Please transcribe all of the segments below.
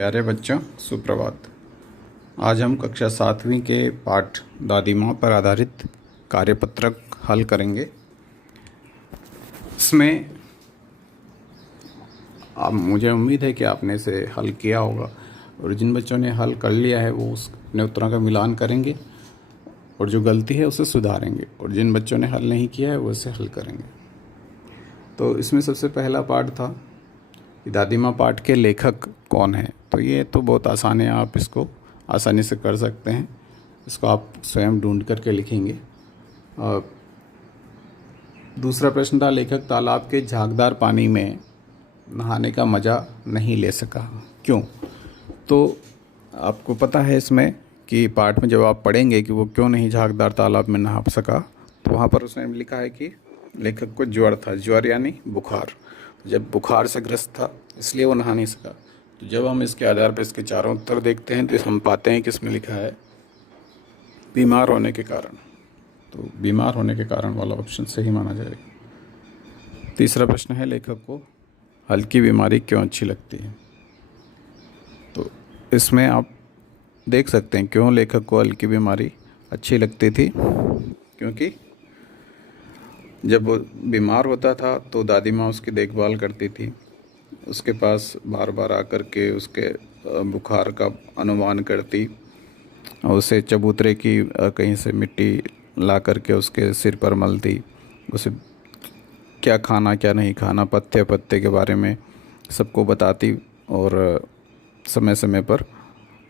प्यारे बच्चों, सुप्रभात। आज हम कक्षा 7वीं के पाठ दादी माँ पर आधारित कार्यपत्रक हल करेंगे। इसमें आप मुझे उम्मीद है कि आपने इसे हल किया होगा और जिन बच्चों ने हल कर लिया है वो अपने उत्तरों का मिलान करेंगे और जो गलती है उसे सुधारेंगे, और जिन बच्चों ने हल नहीं किया है वो इसे हल करेंगे। तो इसमें सबसे पहला पाठ था कि दादी माँ पाठ के लेखक कौन है। तो ये तो बहुत आसान है, आप इसको आसानी से कर सकते हैं। इसको आप स्वयं ढूंढ करके लिखेंगे। दूसरा प्रश्न था, लेखक तालाब के झागदार पानी में नहाने का मज़ा नहीं ले सका, क्यों? तो आपको पता है इसमें कि पाठ में जब आप पढ़ेंगे कि वो क्यों नहीं झागदार तालाब में नहा सका, तो वहाँ पर उसने लिखा है कि लेखक को ज्वर था। ज्वर यानी बुखार। जब बुखार से ग्रस्त था इसलिए वो नहा नहीं सका। तो जब हम इसके आधार पर इसके चारों उत्तर देखते हैं तो हम पाते हैं कि इसमें लिखा है बीमार होने के कारण। तो बीमार होने के कारण वाला ऑप्शन सही माना जाएगा। तीसरा प्रश्न है, लेखक को हल्की बीमारी क्यों अच्छी लगती है। तो इसमें आप देख सकते हैं क्यों लेखक को हल्की बीमारी अच्छी लगती थी। क्योंकि जब वो बीमार होता था तो दादी माँ उसकी देखभाल करती थी, उसके पास बार बार आकर के उसके बुखार का अनुमान करती और उसे चबूतरे की कहीं से मिट्टी ला करके उसके सिर पर मलती, उसे क्या खाना क्या नहीं खाना पत्ते पत्ते के बारे में सबको बताती और समय समय पर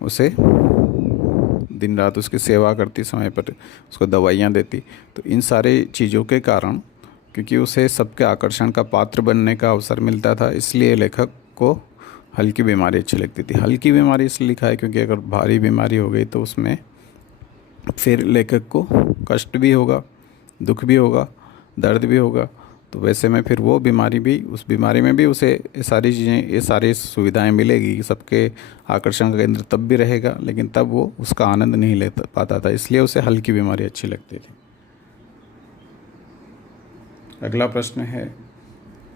उसे दिन रात उसकी सेवा करती, समय पर उसको दवाइयाँ देती। तो इन सारी चीज़ों के कारण, क्योंकि उसे सबके आकर्षण का पात्र बनने का अवसर मिलता था, इसलिए लेखक को हल्की बीमारी अच्छी लगती थी। हल्की बीमारी इसलिए लिखा है क्योंकि अगर भारी बीमारी हो गई तो उसमें फिर लेखक को कष्ट भी होगा, दुख भी होगा, दर्द भी होगा। तो वैसे में फिर वो बीमारी भी, उस बीमारी में भी उसे ये सारी चीज़ें, ये सारी सुविधाएं मिलेगी, सबके आकर्षण का केंद्र तब भी रहेगा, लेकिन तब वो उसका आनंद नहीं ले पाता था, इसलिए उसे हल्की बीमारी अच्छी लगती थी। अगला प्रश्न है,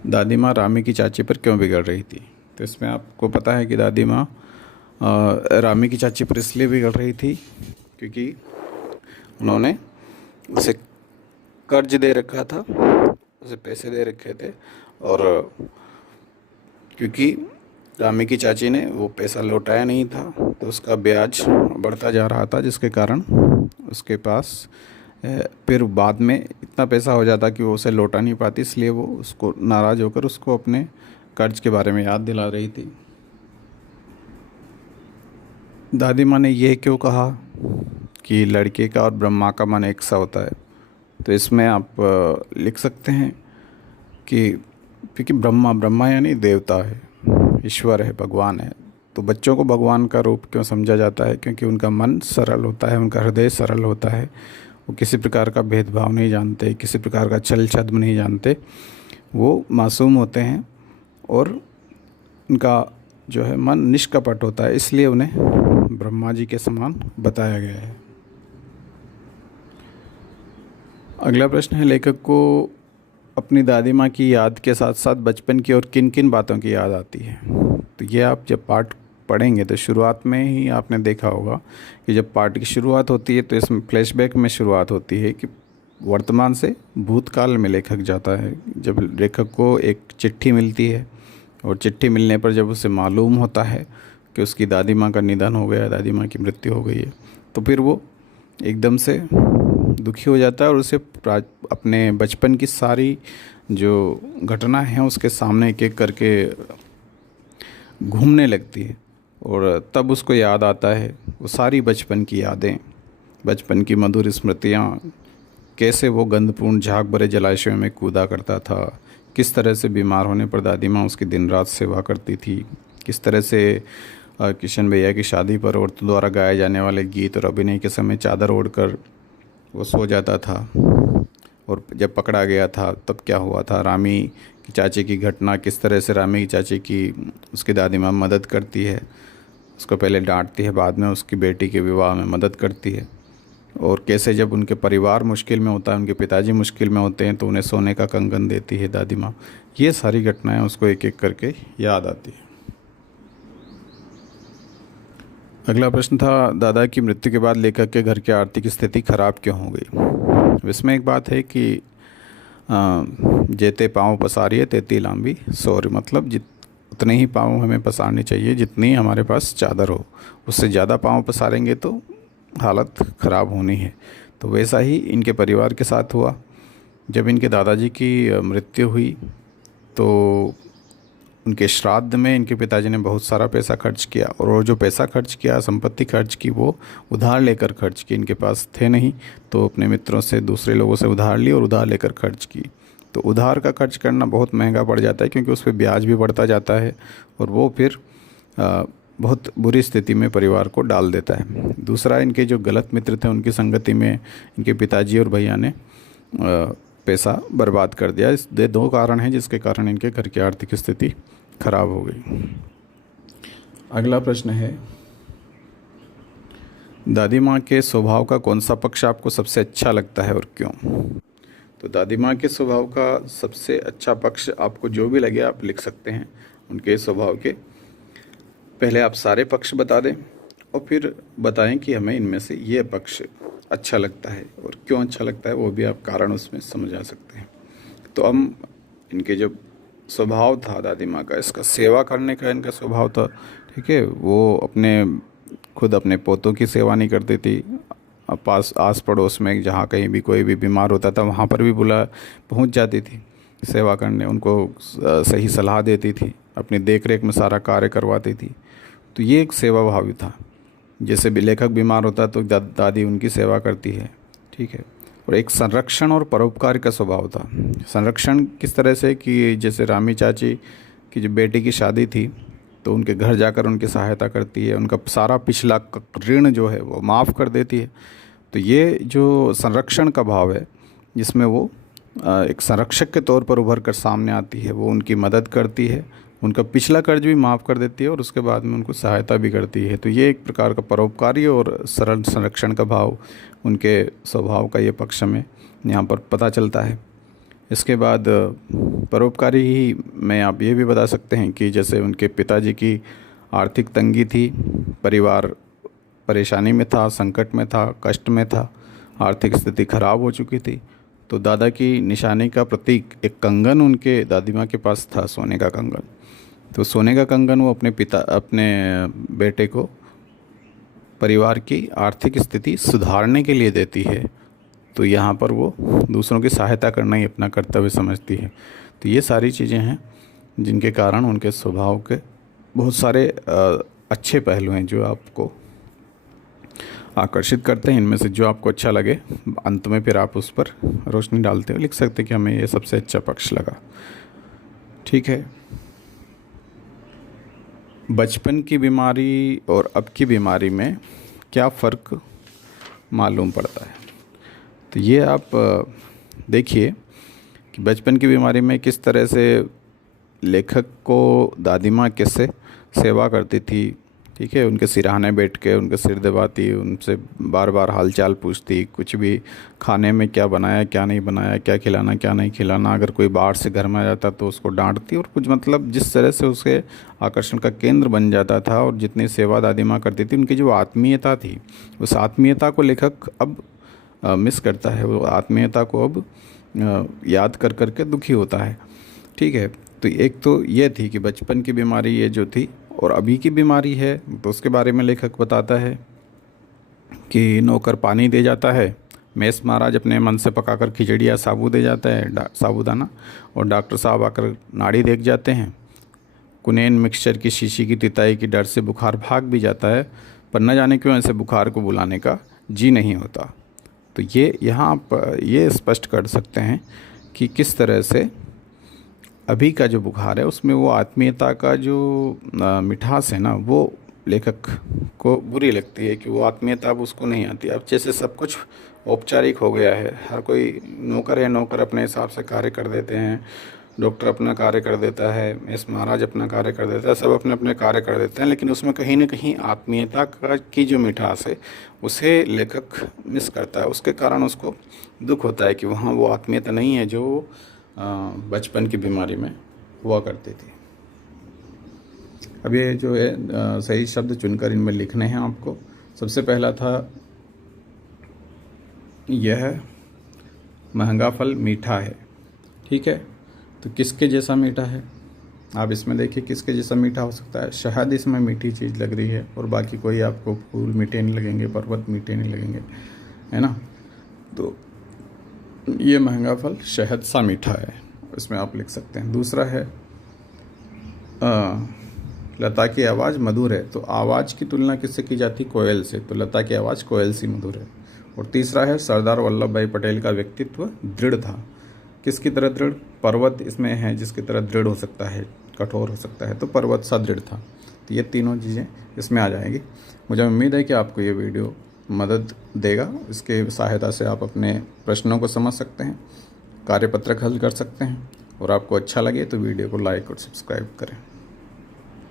दादी माँ रामी की चाची पर क्यों बिगड़ रही थी। तो इसमें आपको पता है कि दादी माँ रामी की चाची पर इसलिए बिगड़ रही थी क्योंकि उन्होंने उसे कर्ज दे रखा था, उसे पैसे दे रखे थे, और क्योंकि रामी की चाची ने वो पैसा लौटाया नहीं था तो उसका ब्याज बढ़ता जा रहा था, जिसके कारण उसके पास फिर बाद में इतना पैसा हो जाता कि वो उसे लौटा नहीं पाती, इसलिए वो उसको नाराज़ होकर उसको अपने कर्ज के बारे में याद दिला रही थी। दादी माँ ने यह क्यों कहा कि लड़के का और ब्रह्मा का मन एक सा होता है। तो इसमें आप लिख सकते हैं कि क्योंकि ब्रह्मा यानी देवता है, ईश्वर है, भगवान है। तो बच्चों को भगवान का रूप क्यों समझा जाता है, क्योंकि उनका मन सरल होता है, उनका हृदय सरल होता है, वो किसी प्रकार का भेदभाव नहीं जानते, किसी प्रकार का छल छद्म नहीं जानते, वो मासूम होते हैं और उनका जो है मन निष्कपट होता है, इसलिए उन्हें ब्रह्मा जी के समान बताया गया है। अगला प्रश्न है, लेखक को अपनी दादी माँ की याद के साथ साथ बचपन की और किन किन बातों की याद आती है। तो ये आप जब पाठ पढ़ेंगे तो शुरुआत में ही आपने देखा होगा कि जब पाठ की शुरुआत होती है तो इसमें फ्लैशबैक में शुरुआत होती है कि वर्तमान से भूतकाल में लेखक जाता है। जब लेखक को एक चिट्ठी मिलती है और चिट्ठी मिलने पर जब उसे मालूम होता है कि उसकी दादी माँ का निधन हो गया, दादी माँ की मृत्यु हो गई है, तो फिर वो एकदम से दुखी हो जाता है और उसे अपने बचपन की सारी जो घटना है उसके सामने एक एक करके घूमने लगती है, और तब उसको याद आता है वो सारी बचपन की यादें, बचपन की मधुर स्मृतियाँ, कैसे वो गंधपूर्ण झाग भरे जलाशयों में कूदा करता था, किस तरह से बीमार होने पर दादी माँ उसकी दिन रात सेवा करती थी, किस तरह से किशन भैया की शादी पर औरतों द्वारा गाए जाने वाले गीत और अभिनय के समय चादर ओढ़कर वो सो जाता था, और जब पकड़ा गया था तब क्या हुआ था, रामी की चाची की घटना, किस तरह से रामी की चाची की उसकी दादी माँ मदद करती है, उसको पहले डांटती है, बाद में उसकी बेटी के विवाह में मदद करती है, और कैसे जब उनके परिवार मुश्किल में होता है, उनके पिताजी मुश्किल में होते हैं तो उन्हें सोने का कंगन देती है दादी माँ। ये सारी घटनाएं उसको एक एक करके याद आती है। अगला प्रश्न था, दादा की मृत्यु के बाद लेखक के घर की आर्थिक स्थिति खराब क्यों हो गई। इसमें एक बात है कि जेते पाँव पसारिए तेती लांबी सौर, मतलब उतने ही पाँव हमें पसारने चाहिए जितनी हमारे पास चादर हो। उससे ज़्यादा पाँव पसारेंगे तो हालत ख़राब होनी है। तो वैसा ही इनके परिवार के साथ हुआ। जब इनके दादाजी की मृत्यु हुई तो उनके श्राद्ध में इनके पिताजी ने बहुत सारा पैसा खर्च किया, और वो जो पैसा खर्च किया, संपत्ति खर्च की, वो उधार लेकर खर्च की। इनके पास थे नहीं, तो अपने मित्रों से, दूसरे लोगों से उधार ली और उधार लेकर खर्च की। तो उधार का खर्च करना बहुत महंगा पड़ जाता है, क्योंकि उस पर ब्याज भी बढ़ता जाता है, और वो फिर बहुत बुरी स्थिति में परिवार को डाल देता है। दूसरा, इनके जो गलत मित्र थे उनकी संगति में इनके पिताजी और भैया ने पैसा बर्बाद कर दिया। इस दो कारण हैं जिसके कारण इनके घर की आर्थिक स्थिति खराब हो गई। अगला प्रश्न है, दादी माँ के स्वभाव का कौन सा पक्ष आपको सबसे अच्छा लगता है और क्यों। तो दादी माँ के स्वभाव का सबसे अच्छा पक्ष आपको जो भी लगे आप लिख सकते हैं। उनके स्वभाव के पहले आप सारे पक्ष बता दें और फिर बताएं कि हमें इनमें से ये पक्ष अच्छा लगता है और क्यों अच्छा लगता है, वो भी आप कारण उसमें समझ आ सकते हैं। तो हम इनके जो स्वभाव था दादी माँ का, इसका सेवा करने का इनका स्वभाव था। ठीक है, वो खुद अपने पोतों की सेवा नहीं करती थी। पास आस पड़ोस में जहाँ कहीं भी कोई भी बीमार होता था वहाँ पर भी पहुँच जाती थी सेवा करने, उनको सही सलाह देती थी, अपनी देख रेख में सारा कार्य करवाती थी। तो ये एक सेवा भावी था। जैसे भी लेखक बीमार होता तो दादी उनकी सेवा करती है। ठीक है, और एक संरक्षण और परोपकार का स्वभाव था। संरक्षण किस तरह से कि जैसे रामी चाची की जो बेटी की शादी थी तो उनके घर जाकर उनकी सहायता करती है, उनका सारा पिछला ऋण जो है वो माफ़ कर देती है। तो ये जो संरक्षण का भाव है, जिसमें वो एक संरक्षक के तौर पर उभर कर सामने आती है, वो उनकी मदद करती है, उनका पिछला कर्ज भी माफ़ कर देती है और उसके बाद में उनको सहायता भी करती है। तो ये एक प्रकार का परोपकारी और सरल संरक्षण का भाव उनके स्वभाव का ये पक्ष में यहाँ पर पता चलता है। इसके बाद परोपकारी ही में आप ये भी बता सकते हैं कि जैसे उनके पिताजी की आर्थिक तंगी थी, परिवार परेशानी में था, संकट में था, कष्ट में था, आर्थिक स्थिति खराब हो चुकी थी। तो दादा की निशानी का प्रतीक एक कंगन उनके दादी माँ के पास था, सोने का कंगन। तो सोने का कंगन वो अपने बेटे को परिवार की आर्थिक स्थिति सुधारने के लिए देती है। तो यहाँ पर वो दूसरों की सहायता करना ही अपना कर्तव्य समझती है। तो ये सारी चीज़ें हैं जिनके कारण उनके स्वभाव के बहुत सारे अच्छे पहलू हैं जो आपको आकर्षित करते हैं। इनमें से जो आपको अच्छा लगे अंत में फिर आप उस पर रोशनी डालते हो लिख सकते कि हमें ये सबसे अच्छा पक्ष लगा। ठीक है, बचपन की बीमारी और अब की बीमारी में क्या फ़र्क मालूम पड़ता है। तो ये आप देखिए कि बचपन की बीमारी में किस तरह से लेखक को दादी माँ कैसे सेवा करती थी। ठीक है, उनके सिरहाने बैठ के उनके सिर दबाती, उनसे बार बार हालचाल पूछती, कुछ भी खाने में क्या बनाया क्या नहीं बनाया, क्या खिलाना क्या नहीं खिलाना। अगर कोई बाहर से घर में आ जाता तो उसको डांटती, और कुछ मतलब जिस तरह से उसके आकर्षण का केंद्र बन जाता था। और जितनी सेवा दादी माँ करती थी, उनकी जो आत्मीयता थी, उस आत्मीयता को लेखक अब मिस करता है। वो आत्मीयता को अब याद कर कर के दुखी होता है। ठीक है, तो एक तो ये थी कि बचपन की बीमारी ये जो थी, और अभी की बीमारी है तो उसके बारे में लेखक बताता है कि नौकर पानी दे जाता है, मेस महाराज अपने मन से पकाकर खिचड़ी या साबू दे जाता है, साबूदाना, और डॉक्टर साहब आकर नाड़ी देख जाते हैं। कुनैन मिक्सचर की शीशी की तिताई की डर से बुखार भाग भी जाता है, पर न जाने क्यों ऐसे बुखार को बुलाने का जी नहीं होता। तो ये यहाँ आप ये स्पष्ट कर सकते हैं कि किस तरह से अभी का जो बुखार है उसमें वो आत्मीयता का जो मिठास है ना, वो लेखक को बुरी लगती है कि वो आत्मीयता अब उसको नहीं आती। अब जैसे सब कुछ औपचारिक हो गया है, हर कोई नौकर है, नौकर अपने हिसाब से कार्य कर देते हैं, डॉक्टर अपना कार्य कर देता है, मेस महाराज अपना कार्य कर देता है, सब अपने अपने कार्य कर देते हैं, लेकिन उसमें कहीं ना कहीं आत्मीयता का की जो मिठास है उसे लेखक मिस करता है। उसके कारण उसको दुख होता है कि वहाँ वो आत्मीयता नहीं है जो बचपन की बीमारी में हुआ करती थी। अब ये जो है सही शब्द चुनकर इनमें लिखने हैं आपको। सबसे पहला था यह महंगा फल मीठा है, ठीक है। तो किसके जैसा मीठा है, आप इसमें देखिए किसके जैसा मीठा हो सकता है। शहद इसमें मीठी चीज़ लग रही है और बाकी कोई आपको फूल मीठे नहीं लगेंगे, पर्वत मीठे नहीं लगेंगे, है ना। तो ये महंगा फल शहद सा मीठा है, इसमें आप लिख सकते हैं। दूसरा है लता की आवाज़ मधुर है। तो आवाज़ की तुलना किससे की जाती, कोयल से, तो लता की आवाज़ कोयल सी मधुर है। और तीसरा है सरदार वल्लभ भाई पटेल का व्यक्तित्व दृढ़ था। किसकी तरह दृढ़, पर्वत इसमें है जिसकी तरह दृढ़ हो सकता है, कठोर हो सकता है, तो पर्वत सा दृढ़ था। तो ये तीनों चीज़ें इसमें आ जाएंगी। मुझे उम्मीद है कि आपको ये वीडियो मदद देगा। इसके सहायता से आप अपने प्रश्नों को समझ सकते हैं, कार्यपत्रक हल कर सकते हैं। और आपको अच्छा लगे तो वीडियो को लाइक और सब्सक्राइब करें।